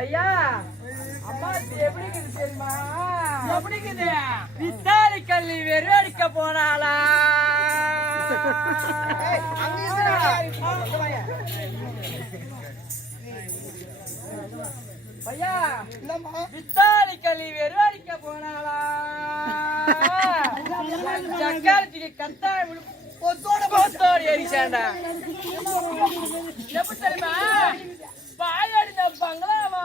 ஐயா அம்மா எப்படி இருக்குது தெரியுமா? எப்படி இருக்குது? வித்தாரி கல்லி வெறும் அடிக்க போனாளா? ஐயா வித்தாரி கல்லி வெறும் அடிக்க போனாளா? சக்காரத்துக்கு கத்தாய போத்தோடு எரிச்சாண்டா. எப்படி தெரியுமா? பாயடிந்த பங்களாவா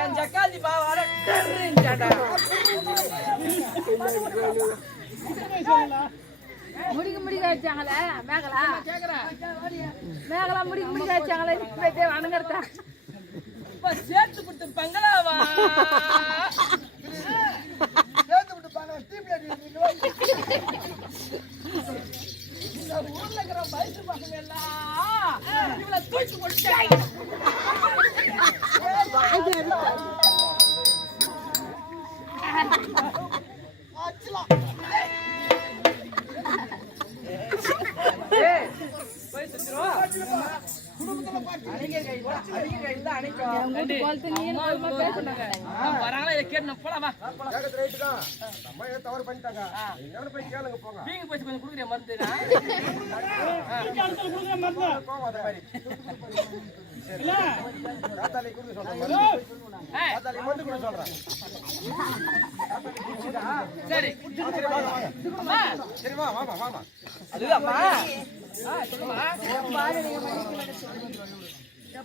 என் ஜக்காதி பாவாட முடிக்க முடிக்க வச்சாங்களே மேகலா மேகலா முடிக்க முடிக்க வச்சாங்களே வணங்குறதா சேர்த்து கொடுத்த பங்களாவா இந்த ஊர்ல இருக்கிற வயசு பசங்க எல்லாம் இவளை தூக்கி போட்டாங்க.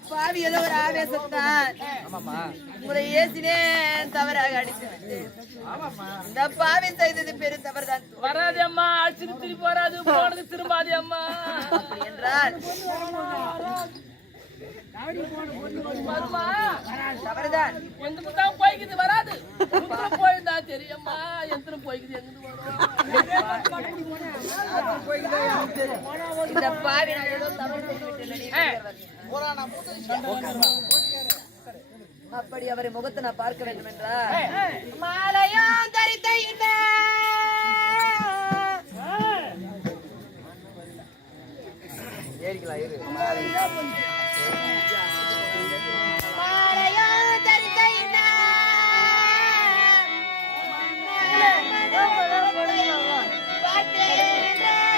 பாவி ஏதோ ஒரு ஆவேசத்தான் உங்களை ஏசினே தவறாக அடித்து இந்த பாவி செய்தது பெரும் தவறுதான். வராது அம்மா, அடிச்சு திருப்பி வராது, போனது திரும்பாது அம்மா. அப்படி என்றால் தவறுதான். எந்த தான் போய்க்குது வராது, போயிருந்தா தெரியுமா? எந்த போய்க்குது எங்க இந்த பாவி நான் ஏதோ தவறு செய்துவிட்டேன். அப்படி அவரை முகத்தை நான் பார்க்க வேண்டும் என்றால் மாலையும் தரித்த ஏறிக்கலாம்